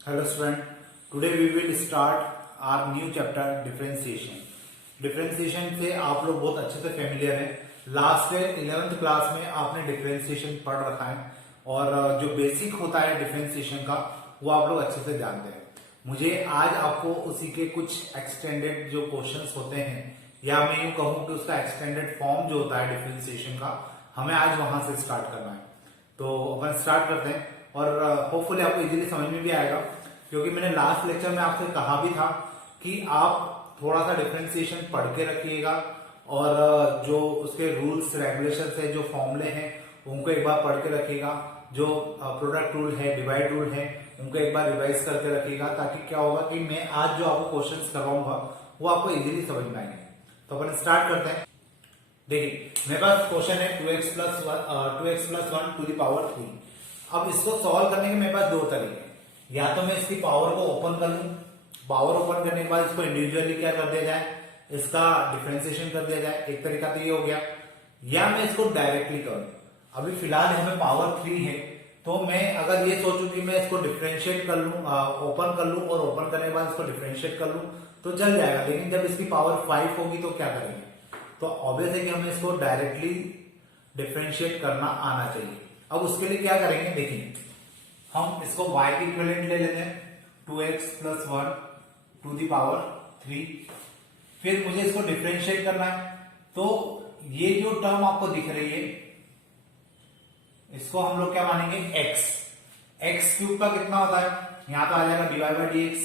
Hello student, today we will start our new chapter differentiation. Differentiation से आप लोग बहुत अच्छे से फेमिलियर हैं। लास्ट 11th क्लास में आपने डिफरेंशिएशन पढ़ रखा है और जो बेसिक होता है डिफरेंशिएशन का वो आप लोग अच्छे से जानते हैं। मुझे आज आपको उसी के कुछ एक्सटेंडेड जो क्वेश्चंस होते हैं या मैं यूं कहूं कि उसका एक्सटेंडेड फॉर्म जो होता है डिफरेंशिएशन का हमें आज वहां से स्टार्ट करना है। तो अपन स्टार्ट करते हैं और होपफुली आपको इजीली समझ में भी आएगा, क्योंकि मैंने लास्ट लेक्चर में आपसे कहा भी था कि आप थोड़ा सा डिफरेंशिएशन पढ़ के रखिएगा और जो उसके रूल्स रेगुलेशन है, जो फॉर्मूले हैं उनको एक बार पढ़ के रखिएगा। जो प्रोडक्ट रूल है, डिवाइड रूल है, उनको एक बार रिवाइज करके रखिएगा, ताकि क्या होगा कि मैं आज जो आपको क्वेश्चंस करवाऊंगा वो आपको इजीली समझ में आएंगे। तो अपन स्टार्ट करते हैं। देखिए मेरे पास क्वेश्चन है 2x plus 1 to the power 3। अब इसको सॉल्व करने के मेरे पास दो तरीके हैं। या तो मैं इसकी पावर को ओपन कर लूं, पावर ओपन करने के बाद इसको इंडिविजुअली क्या कर दिया जाए, इसका डिफरेंशिएशन कर दिया जाए, एक तरीका तो ये हो गया। या मैं इसको डायरेक्टली करूं। अभी फिलहाल हमें पावर 3 है, तो मैं अगर ये सोचूं कि मैं इसको डिफरेंशिएट कर लूं, ओपन कर लूं और ओपन करने के बाद इसको डिफरेंशिएट कर लूं तो चल जाएगा। लेकिन जब इसकी पावर 5 होगी तो क्या करेंगे? तो ऑब्वियस है कि हमें इसको डायरेक्टली डिफरेंशिएट करना आना चाहिए। अब उसके लिए क्या करेंगे, देखिए हम इसको y की इक्विवेलेंट ले लेते हैं 2x plus 1 to the power 3। फिर मुझे इसको डिफरेंशिएट करना है, तो ये जो टर्म आपको दिख रही है इसको हम लोग क्या मानेंगे, x क्यूब का कितना होता है, यहां तो आ जाएगा डिवाइड बाई dx।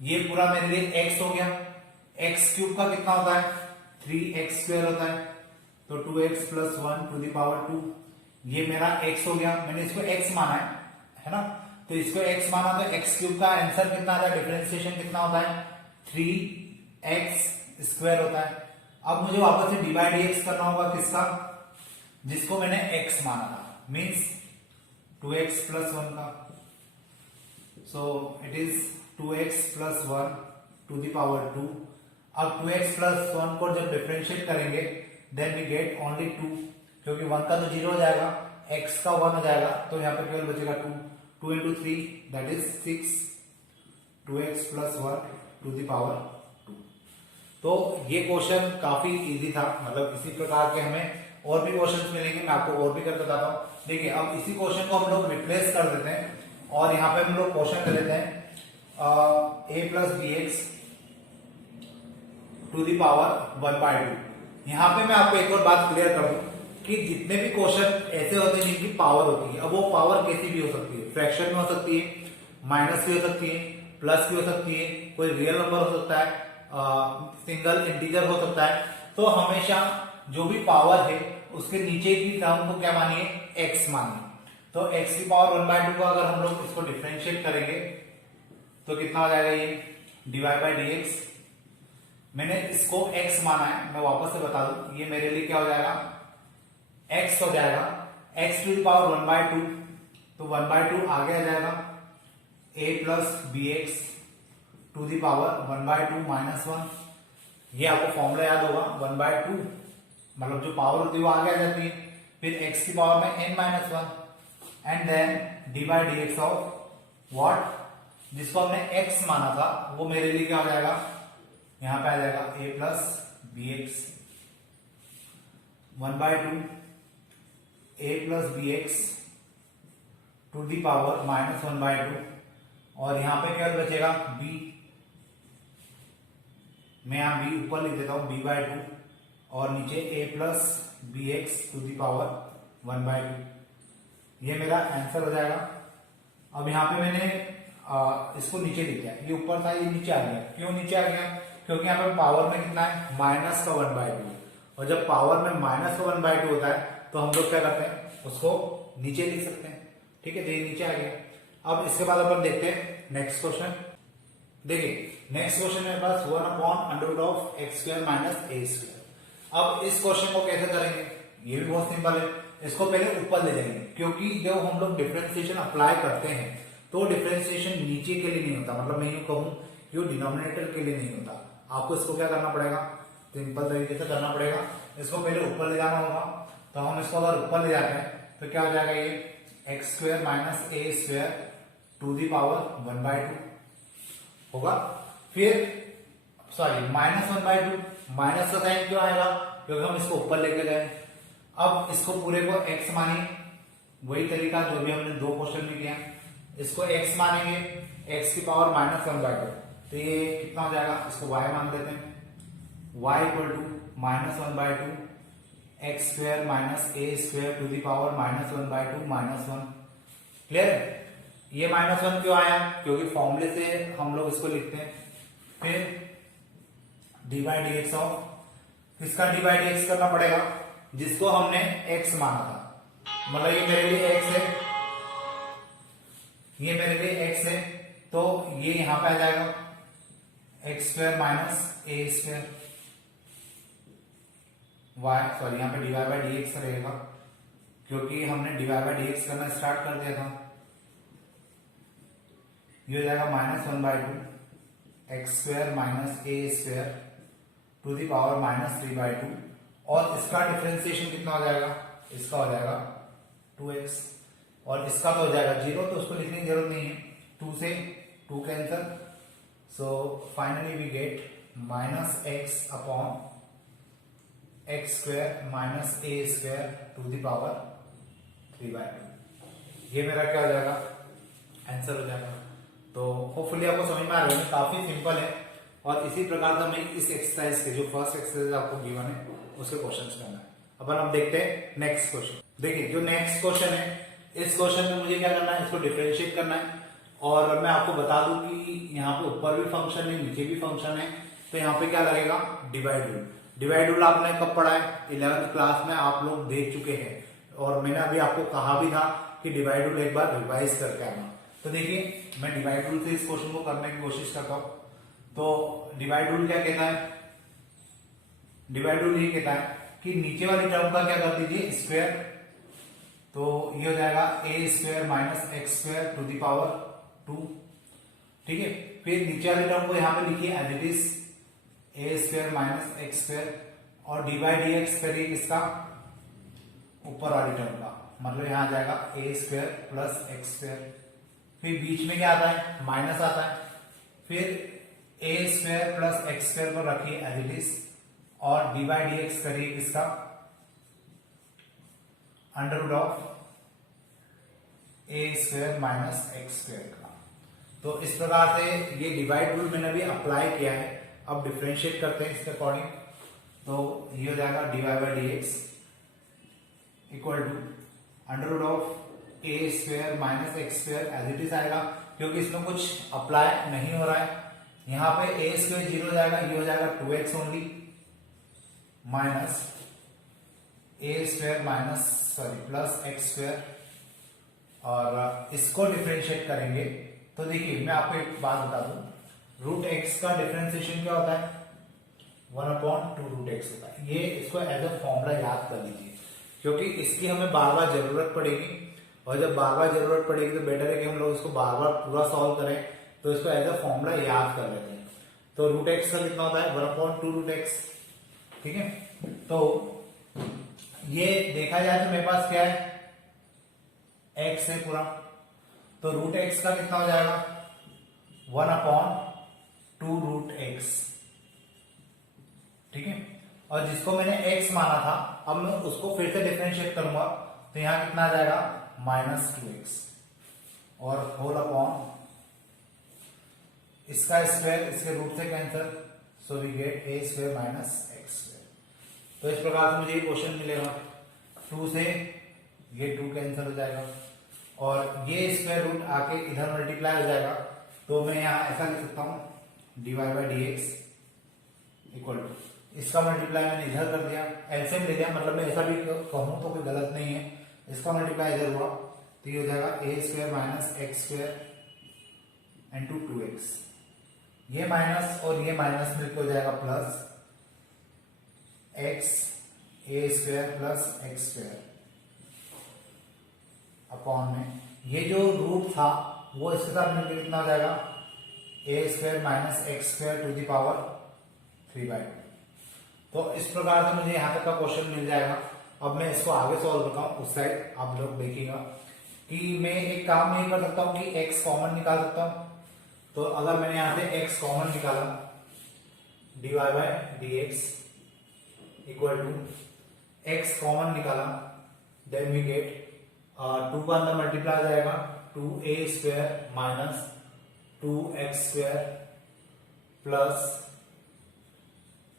ये पूरा मेरे लिए x हो गया। x क्यूब का कितना होता है, 3x स्क्वायर होता है, तो 2x plus 1 to the power 2। ये मेरा x हो गया, मैंने इसको x माना है ना, तो इसको x माना तो x क्यूब का आंसर कितना आता है, डिफरेंशिएशन कितना होता है, 3x स्क्वायर होता है। अब मुझे वापस से डिवाइड dx करना होगा, किसका, जिसको मैंने x माना था, मींस 2x प्लस 1 का। So it is 2x plus 1 to the power 2। अब 2x प्लस 1 को जब डिफरेंशिएट करेंगे देन वी गेट ओनली 2, क्योंकि 1 का तो 0 हो जाएगा, x का 1 हो जाएगा, तो यहाँ पे केवल बचेगा 2। 2 into 3 that is 6, 2x plus 1 to the power 2। तो ये क्वेश्चन काफी इजी था, मतलब इसी प्रकार के हमें और भी क्वेश्चंस मिलेंगे, मैं आपको और भी करके बताता हूँ। देखिए अब इसी क्वेश्चन को हम लोग रिप्लेस कर देते हैं और यहाँ पे हम लोग क्वेश्चन ले लेते हैं a plus B X to the power 1/2। यहाँ पे मैं आपको एक और बात क्लियर कर दूं कि जितने भी क्वेश्चन ऐसे होते हैं जिनकी पावर होती है, अब वो पावर कैसी भी हो सकती है, फ्रैक्शन में हो सकती है, माइनस भी हो सकती है, प्लस भी हो सकती है, कोई रियल नंबर हो सकता है, सिंगल इंटीजर हो सकता है। तो हमेशा जो भी पावर है उसके नीचे की टर्म को क्या मानिए, x मानिए। तो x की पावर 1/2 को अगर हम लोग इसको डिफरेंशिएट करेंगे तो कितना हो जाएगा, ये डिवाइड बाई dx। मैंने इसको x माना है, मैं वापस से बता दूं, ये मेरे लिए क्या हो जाएगा, x हो जाएगा, x टू द पावर 1/2, तो 1/2 आगे आ जाएगा a plus B X to the power 1/2 minus 1। ये आपको फॉर्मूला याद होगा, 1/2 मतलब जो पावर होती है वो आगे आ जाती है, फिर x की पावर में n minus 1 and then divide dx of what, जिसको हमने x माना था वो मेरे लिए क्या हो जाएगा, यहां पे आ जाएगा a plus B X 1/2 a plus B X to the power minus 1/2, और यहां पे क्या बचेगा b, मैं यहां b ऊपर लिख देता हूं b/2 और नीचे a plus B X to the power 1/2। ये मेरा आंसर हो जाएगा। अब यहां पे मैंने इसको नीचे लिख दिया, ये ऊपर था ये नीचे आ गया। क्यों नीचे आ गया, क्योंकि यहाँ पे पावर में कितना है, माइनस का 1/2, और जब पावर में माइनस का 1/2 होता है तो हम लोग क्या करते हैं, उसको नीचे लिख सकते हैं। ठीक है, तो ये नीचे आ गया। अब इसके बाद अपन देखते हैं नेक्स्ट क्वेश्चन। देखिए नेक्स्ट क्वेश्चन मेरे पास 1/√(x² - a²। अब इस क्वेश्चन को कैसे करेंगे, ये भी बहुत सिंपल है। इसको पहले ऊपर ले जाएंगे, क्योंकि जब हम लोग डिफरेंशिएशन अप्लाई करते हैं तो डिफरेंशिएशन नीचे के लिए नहीं होता, मतलब मैं यूं कहूं कि वो डिनोमिनेटर के लिए नहीं होता। आपको इसको क्या करना पड़ेगा, सिंपल तरीके से करना पड़ेगा, इसको पहले ऊपर ले जाना होगा। तो हम इसको अगर ऊपर ले जाते हैं तो क्या हो जाएगा, ये X square minus A square to the power 1/2 होगा। फिर सॉरी माइनस 1/2, माइनस का साइन क्यों आएगा, क्योंकि हम इसको ऊपर लेके गए। अब इसको पूरे को x मानिए, वही तरीका जो भी हमने 2 क्वेश्चन में किया, इसको x मानेंगे, x की पावर -1/2, तो ये कितना हो जाएगा, इसको y मान लेते हैं, y equal to -1/2 X square minus A square to the power -1/2 -1। Clear है। ये -1 क्यों आया, क्योंकि फॉर्मूले से हम लोग इसको लिखते हैं। फिर dy dx ऑफ, किसका dy dx करना पड़ेगा, जिसको हमने x माना था, मतलब ये मेरे लिए x है, ये मेरे लिए x है, तो ये यहां पे आ जाएगा x square minus A square y, sorry यहाँ पे dy बाई डी एक्स रहेगा, क्योंकि हमने dy बाई डी एक्स करना स्टार्ट कर दिया था। ये हो जाएगा -1/2 X square minus A square to the power -3/2, और इसका डिफरेंशिएशन कितना हो जाएगा, इसका हो जाएगा 2x, और इसका तो हो जाएगा 0, तो उसको लिखने की जरूरत नहीं है, 2 से 2 cancel, so finally we get -x upon X square minus A square to the power 3/2। ये मेरा क्या हो जाएगा, आंसर हो जाएगा। तो होपफुली आपको समझ में आ रहा है, काफी सिंपल है। और इसी प्रकार से हमें इस एक्सरसाइज के जो फर्स्ट एक्सरसाइज आपको गिवन है उसके क्वेश्चंस करना है। अपन हम देखते हैं नेक्स्ट क्वेश्चन। देखिए जो नेक्स्ट क्वेश्चन है, इस क्वेश्चन में मुझे क्या करना है, इसको डिफरेंशिएट करना है। और मैं आपको बता दूं कि यहाँ पे ऊपर भी फंक्शन है, नीचे भी फंक्शन है, तो यहाँ पे क्या लगेगा, डिवाइड रूल। डिवाइड रूल आपने कब पढ़ा है, 11th क्लास में आप लोग देख चुके हैं, और मैंने अभी आपको कहा भी था कि डिवाइड रूल एक बार रिवाइज करके आना। तो देखिए मैं डिवाइड रूल से इस क्वेश्चन को करने की कोशिश करता हूं। तो डिवाइड रूल क्या कहता है, डिवाइड रूल ये कहता है कि नीचे वाली टर्म का क्या कर दीजिए, स्क्वायर, तो ये हो जाएगा A square minus X square to the power 2। ठीक है, फिर नीचे वाली टर्म को यहां पे लिखिए as it is A square minus X square, और डी बाई डी एक्स करिए किसका, ऊपर वाली टर्म का, मतलब यहां आ जाएगा A square plus X square. फिर बीच में क्या आता है, माइनस आता है, फिर A square plus X square को रखिए एज इट इज, और डी बाई डी एक्स करिए किसका, under root of A square minus X square का। तो इस प्रकार से ये डिवाइड रूल मैंने अभी अप्लाई किया है। अब डिफरेंशिएट करते हैं इसके अकॉर्डिंग, तो ये हो जाएगा D Y by D X equal to under root of A square minus X square as it is आएगा, क्योंकि इसमें कुछ अप्लाई नहीं हो रहा है। यहाँ पे ए स्क्वायर 0 हो जाएगा, ये हो जाएगा 2x only, minus A square minus sorry plus X square, और इसको डिफरेंशिएट करेंगे। तो देखिए मैं आपको एक बात बता दूं, रूट एक्स का डिफरेंशिएशन क्या होता है, 1/2 रूट एक्स होता है। ये इसको एज अ फॉर्मूला याद कर लीजिए, क्योंकि इसकी हमें बार बार जरूरत पड़ेगी, और जब बार बार जरूरत पड़ेगी तो बेटर है कि हम लोग इसको बार बार पूरा सॉल्व करें। तो इसको एज अ फॉर्मूला याद कर लेते हैं। तो रूट एक्स का कितना होता है, 1/2 रूट एक्स। ठीक है, तो ये देखा जाए तो मेरे पास क्या है, एक्स है पूरा, तो रूट एक्स का कितना हो जाएगा, 1/2 रूट एक्स। ठीक है, और जिसको मैंने x माना था, अब मैं उसको फिर से डिफरेंशिएट करूंगा, तो यहां कितना आ जाएगा, -2x, और होल अपॉन इसका स्क्वायर, इसके रूट से cancel, so we get A square minus X square. तो इस प्रकार से मुझे ये क्वेश्चन मिलेगा, 2 से ये 2 कैंसिल हो जाएगा, और ये स्क्वायर रूट आके इधर मल्टीप्लाई हो जाएगा। तो मैं यहां ऐसा लिख सकता हूं, D Y by D X equal to, इसका मल्टीप्लाई मैंने इधर कर दिया, एलसीएम ले दिया, मतलब मैं ऐसा भी कहूं तो कोई गलत नहीं है, इसका मल्टीप्लाई इधर हुआ, तो ये हो जाएगा A square minus X square into 2x। ये माइनस और ये माइनस मिलकर हो जाएगा plus X A square plus X square upon में ये जो रूट था वो इसके साथ मिलकर कितना हो जाएगा, A square minus X square to the power 3/2। तो इस प्रकार से मुझे यहां तक का क्वेश्चन मिल जाएगा। अब मैं इसको आगे सॉल्व करता हूं, उस साइड आप लोग देखिएगा। कि मैं एक काम नहीं कर सकता हूं कि x कॉमन निकाल सकता हूं। तो अगर मैंने यहां से x कॉमन निकाला, dy by D X equal to x common निकाला, देन वी गेट 2 का अंदर मल्टीप्लाई आ जाएगा 2a square minus 2x square plus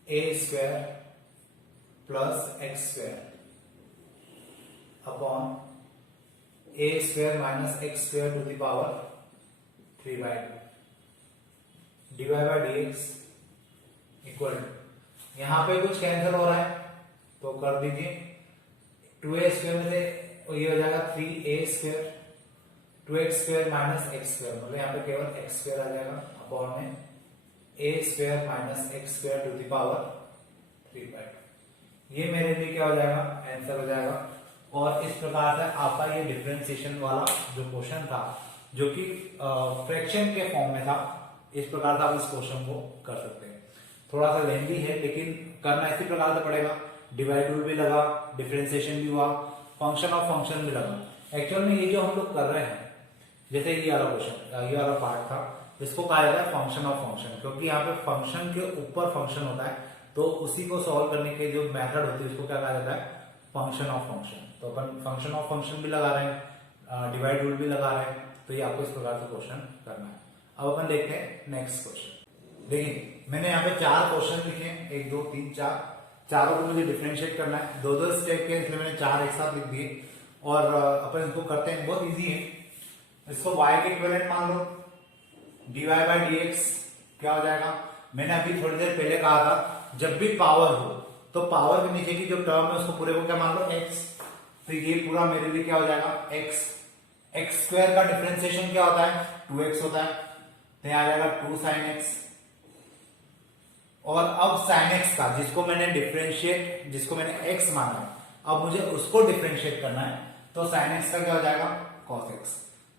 a square plus x square upon a square minus x square to the power 3/2 dy by D X equal to, यहां पे कुछ cancel हो रहा है तो कर दीजिए, 2a स्क्वायर में से ये हो जाएगा 3a square, 2x square minus x square, मतलब यहाँ पे केवल x स्क्वायर आ जाएगा अपॉन में a square minus x square to the power 3/2। ये मेरे लिए क्या हो जाएगा, आंसर हो जाएगा। और इस प्रकार से आपका ये डिफरेंशिएशन वाला जो क्वेश्चन था, जो कि फ्रैक्शन के फॉर्म में था, इस प्रकार से आप इस क्वेश्चन को कर सकते हैं। थोड़ा सा लेंथी है लेकिन करना इसी प्रकार से पड़ेगा। डिवाइड रूल भी लगा, डिफरेंशिएशन भी हुआ, फंक्शन ऑफ फंक्शन भी लगा। एक्चुअल में ये जो हम लोग कर रहे हैं, जैसे ये वाला क्वेश्चन, ये वाला पार्ट था, इसको कहा जाता है फंक्शन ऑफ फंक्शन, क्योंकि यहाँ पे फंक्शन के ऊपर फंक्शन होता है, तो उसी को सॉल्व करने के जो मेथड होती है उसको क्या कहा जाता है, फंक्शन ऑफ फंक्शन। तो अपन फंक्शन ऑफ फंक्शन भी लगा रहे हैं, डिवाइड रूल भी लगा रहे हैं, तो ये आपको इस प्रकार से क्वेश्चन करना है। अब अपन देखते हैं नेक्स्ट क्वेश्चन। देखिए मैंने यहाँ पे 4 क्वेश्चन लिखे हैं, 1 2 3 4, चारों को मुझे डिफरेंशिएट करना है, 2-2 स्टेप के, इसलिए मैंने 4 एक साथ लिख दिए। और अपन इसको करते हैं, बहुत इजी है। इसको y के इक्विवेलेंट मान लो, dy बाय डी एक्स क्या हो जाएगा, मैंने अभी थोड़ी देर पहले कहा था जब भी पावर हो तो पावर के नीचे की जो टर्म है उसको पूरे को क्या मान लो x, तो ये पूरा मेरे लिए क्या हो जाएगा x। x स्क्वायर का डिफरेंशिएशन क्या होता है, 2x होता है, तो यहां आ जाएगा 2 sin x। और अब sin x का, जिसको मैंने डिफरेंशिएट, जिसको मैंने x माना, अब मुझे उसको डिफरेंशिएट करना है, तो sin x का क्या हो जाएगा, cos x।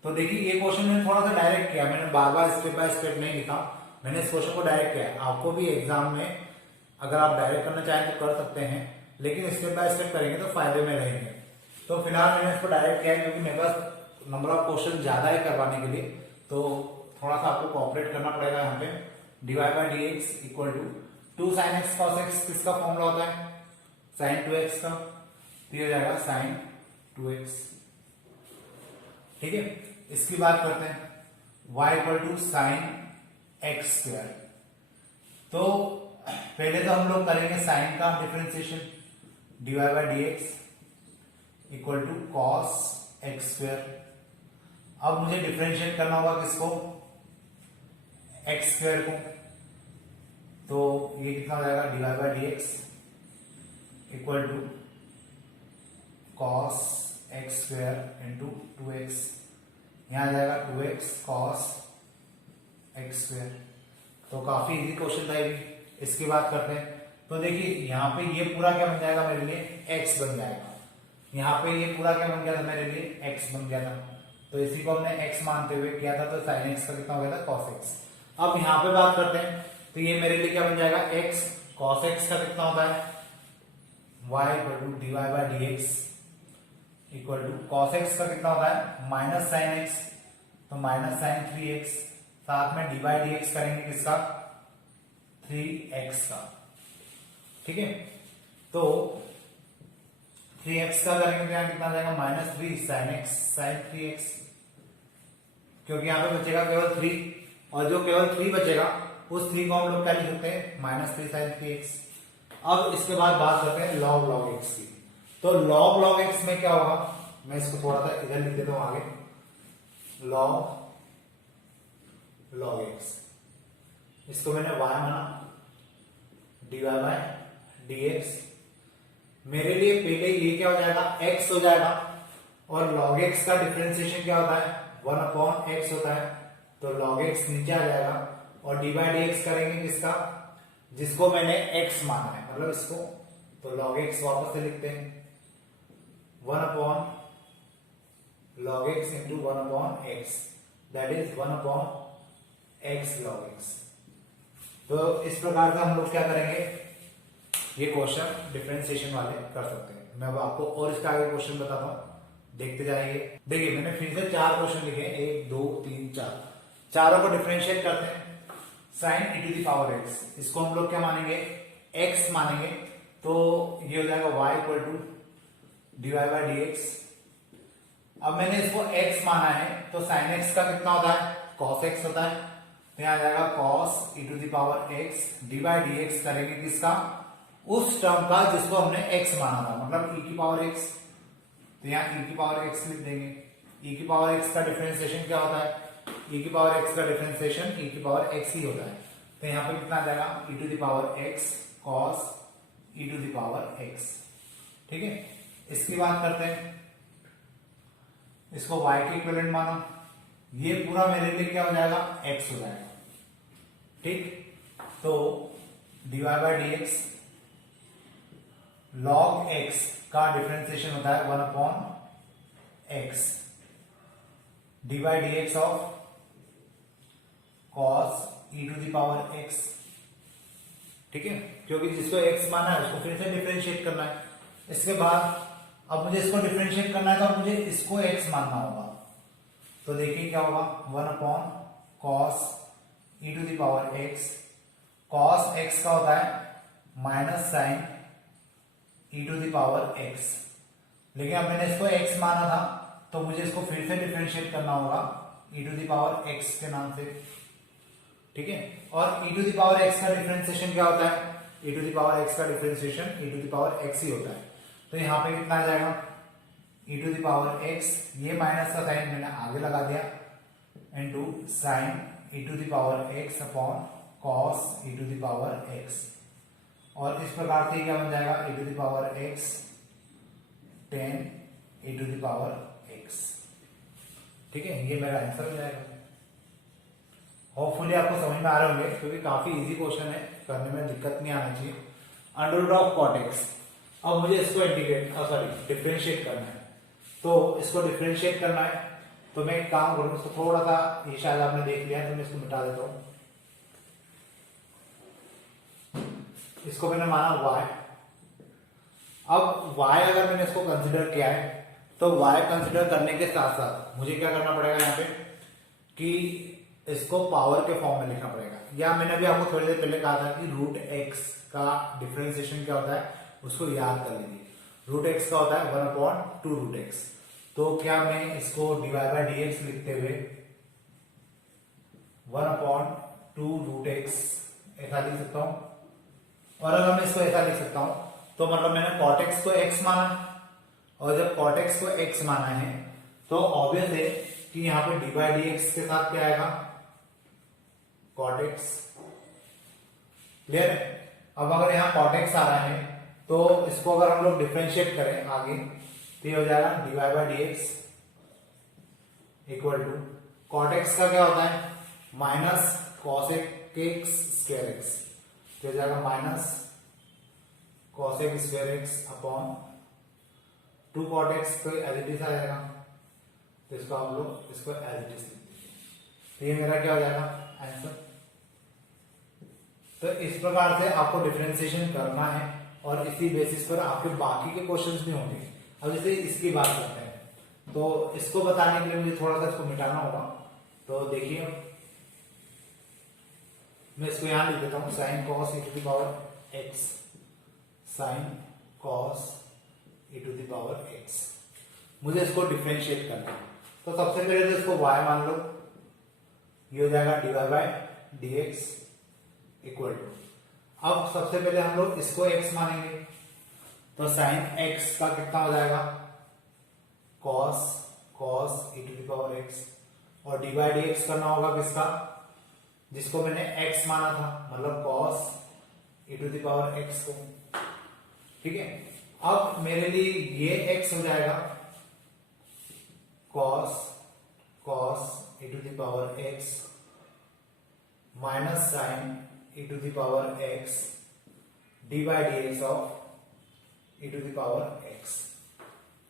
तो देखिए ये क्वेश्चन मैंने थोड़ा सा डायरेक्ट किया, मैंने बार बार स्टेप बाय स्टेप नहीं लिखा, मैंने इस क्वेश्चन को डायरेक्ट किया। आपको भी एग्जाम में अगर आप डायरेक्ट करना चाहें तो कर सकते हैं, लेकिन स्टेप बाय स्टेप करेंगे तो फायदे में रहेंगे। तो फिलहाल मैंने इसको डायरेक्ट किया क्योंकि मेरे पास नंबर ऑफ क्वेश्चन ज्यादा है करवाने के लिए, तो थोड़ा सा आपको कोऑपरेट करना पड़ेगा। यहाँ पे dy by D X equal to 2 sin x cos x किसका फॉर्मूला होता है, sin 2x का, तो ये हो जाएगा sin 2x। ठीक है, इसकी बात करते हैं, y equal to sin x square. तो पहले तो हम लोग करेंगे sin का differentiation, dy by D X equal to cos x square. अब मुझे डिफरेंशिएट करना होगा किसको, x स्क्वायर को, तो ये कितना हो जाएगा, dy by D X equal to cos x square into 2x, यहां आ जाएगा 2x cos x स्क्वायर। तो काफी इजी क्वेश्चन था ये। इसकी बात करते हैं, तो देखिए यहाँ पे ये पूरा क्या बन जाएगा मेरे लिए, x बन जाएगा। यहाँ पे ये पूरा क्या बन गया था मेरे लिए, x बन गया था, तो इसी को हमने x मानते हुए किया था, तो sin x का कितना हो गया था, cos x। अब यहाँ पे बात करते हैं, तो ये मेरे लिए क्या बन जाएगा, x cos x का कितना होता है, y equal to dy by D X equal to cos x का कितना होता है, माइनस sin x, तो माइनस sin 3x, साथ में dy बाय डी एक्स करेंगे किसका, 3x का। ठीक है, तो 3x का करेंगे तो यहाँ कितना आ जाएगा, minus 3 sin x sin 3x, क्योंकि यहाँ पे बचेगा केवल 3, और जो केवल 3 बचेगा उस 3 को हम लोग क्या लिख सकते हैं, माइनस 3 sin 3x। अब इसके बाद बात करते हैं log x की। तो log x में क्या होगा, मैं इसको थोड़ा सा इधर लिख देता हूं आगे, log x, इसको मैंने y माना, dy बाय डी एक्स। मेरे लिए पहले ये क्या हो जाएगा, x हो जाएगा, और log x का डिफरेंशिएशन क्या होता है, 1/x होता है, तो log x नीचे आ जाएगा, और dy बाय डी एक्स करेंगे किसका, जिसको मैंने x माना है, मतलब इसको, तो log x वापस से लिखते हैं, 1/log x into 1/x, that is 1/x log x। तो इस प्रकार का हम लोग क्या करेंगे, ये क्वेश्चन डिफरेंशिएशन वाले कर सकते हैं। मैं अब आपको और इसका आगे क्वेश्चन बताता हूं, देखते जाइए। देखिए मैंने फिर से 4 क्वेश्चन लिखे, 1 2 3 4, चारों को डिफरेंशिएट करते हैं। Sine e to the power x, इसको हम लोग क्या मानेंगे, x मानेंगे, तो ये हो जाएगा y equal to dy by dx। अब मैंने इसको x माना है, तो साइन x का कितना होता है, cos x होता है, तो यहां आ जाएगा cos e to the power x dy by dx करेंगे किसका, उस टर्म का जिसको हमने x माना था, मतलब e की पावर x, तो यहाँ e की पावर x लिख देंगे। e की पावर x का डिफरेंशिएशन क्या होता है, e की पावर x का डिफरेंशिएशन e की पावर x ही होता है, तो यहाँ पे कितना आ जाएगा e to the power x cos e to the power x। ठीक है, इसकी बात करते हैं, इसको y के इक्विवेलेंट मानो, ये पूरा मेरे लिए क्या हो जाएगा, x हो जाएगा। ठीक, तो dy by dx log x का डिफरेंशिएशन होता है 1 upon x, dy by dx of cos e to the power x। ठीक है, क्योंकि जिसको x माना है उसको फिर से डिफरेंशिएट करना है। इसके बाद अब मुझे इसको डिफरेंशिएट करना है, तो मुझे इसको x मानना होगा, तो देखिए क्या होगा, 1 upon cos e to the power x, cos x का होता है minus sine e to the power x, लेकिन अब मैंने इसको x माना था, तो मुझे इसको फिर से डिफरेंशिएट करना होगा e to the power x के नाम से। ठीक है, और e to the power x का डिफरेंशिएशन क्या होता है, e to the power x का differentiation e to the power x ही होता है, तो यहाँ पे कितना आ जाएगा e to the power x, ये माइनस का साइन मैंने आगे लगा दिया, into sine e to the power x upon cos e to the power x, और इस प्रकार से क्या बन जाएगा, e to the power x tan e to the power x। ठीक है, ये मेरा आंसर हो जाएगा। होपफुली आपको समझ में आ रहे होंगे, क्योंकि काफी इजी क्वेश्चन है, करने में दिक्कत नहीं आनी चाहिए। Under root of cot x, अब मुझे इसको इंटीग्रेट डिफरेंशिएट करना है, तो इसको डिफरेंशिएट करना है, तो मैं एक काम करूँ, इसको थोड़ा सा, ये शायद आपने देख लिया है, तो मैं इसको मिटा देता हूँ। इसको मैंने माना y, अब y अगर मैंने इसको कंसिडर किया है, तो y कंसिडर करने के साथ साथ मुझे क्या करना पड़ेगा यहाँ पे, कि इसको पावर के फॉर्म में लिखना पड़ेगा, या मैंने अभी आपको थोड़ी देर पहले कहा था कि रूट x का डिफरेंशिएशन क्या होता है, उसको याद कर लीजिए। रूट x का होता है 1 अपॉन 2 रूट x, तो क्या मैं इसको dy बाई dx लिखते हुए 1 अपॉन 2 रूट x ऐसा लिख सकता हूं, और अगर मैं इसको ऐसा लिख सकता हूं, तो मतलब मैंने cot x को x माना, और जब cot x को x माना है, तो ऑब्वियस है कि यहाँ पे dy बाई dx के साथ क्या आएगा, cot x। क्लियर है, अब अगर यहाँ cot x आ रहा है, तो इसको अगर हम लोग डिफरेंशिएट करें आगे, तो ये हो जाएगा dy by dx equal to cot x का क्या होता है, minus cos x square x, तो हो जाएगा minus cos x square x upon 2 cot x, तो एज इट इज आ जाएगा, तो इसको हम लोग इसको एज इट इज लिख दीजिए, तो ये मेरा क्या हो जाएगा आंसर। तो इस प्रकार से आपको डिफरेंशिएशन करना है, और इसी बेसिस पर आपके बाकी के क्वेश्चंस भी होंगे। अब जैसे इसकी बात करते हैं, तो इसको बताने के लिए मुझे थोड़ा सा इसको मिटाना होगा, तो देखिए मैं इसको यहां लिख देता हूं, sine cos e to the power x, sine cos e to the power x, मुझे इसको डिफरेंशिएट करना है। तो सबसे पहले तो इसको y मान लो, ये हो जाएगा dy by dx equal to, अब सबसे पहले हम लोग इसको x मानेंगे, तो साइन x का कितना हो जाएगा, cos e to the power x, और dy बाई dx करना होगा किसका, जिसको मैंने x माना था, मतलब cos e to the power x को। ठीक है, अब मेरे लिए ये x हो जाएगा cos e to the power x minus sine e to the power x dy by dx of e to the power x।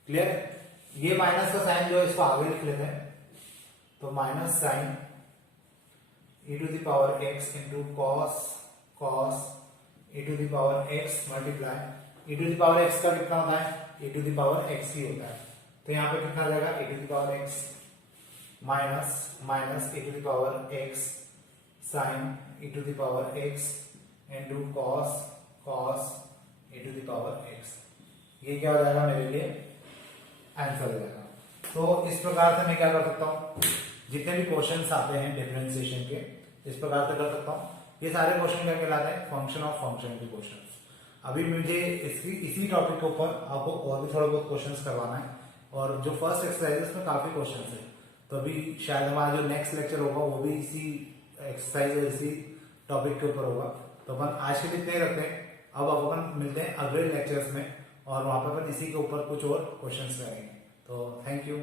Clear, ये माइनस का साइन जो है इसको आगे लिख लेते हैं, तो minus sine e to the power x into cos e to the power x multiply e to the power x का कितना होता है, e to the power x ही होता है, तो यहाँ पे कितना आ जाएगा A to the power X minus A to the power X sine A to the power X into cos A to the power X. ये क्या हो जाएगा मेरे लिए आंसर हो जाएगा। तो इस प्रकार से मैं क्या कर सकता हूँ, जितने भी क्वेश्चंस आते हैं डिफरेंशिएशन के इस प्रकार से कर सकता हूँ। ये सारे क्वेश्चन क्या कहलाते हैं, फंक्शन ऑफ फंक्शन के क्वेश्चंस। अभी मुझे इसी टॉपिक के ऊपर आपको और भी थोड़ा बहुत क्वेश्चंस करवाना है, और जो फर्स्ट एक्सरसाइज है उसमें काफी क्वेश्चंस है। तो अभी शायद हमारा जो नेक्स्ट लेक्चर होगा वो भी इसी एक्सरसाइज और इसी टॉपिक के ऊपर होगा। तो अपन आज के लिए इतने ही रखते हैं। अब अपन मिलते हैं अगले लेक्चर्स में, और वहां पर अपन इसी के ऊपर कुछ और क्वेश्चंस करेंगे। तो थैंक यू।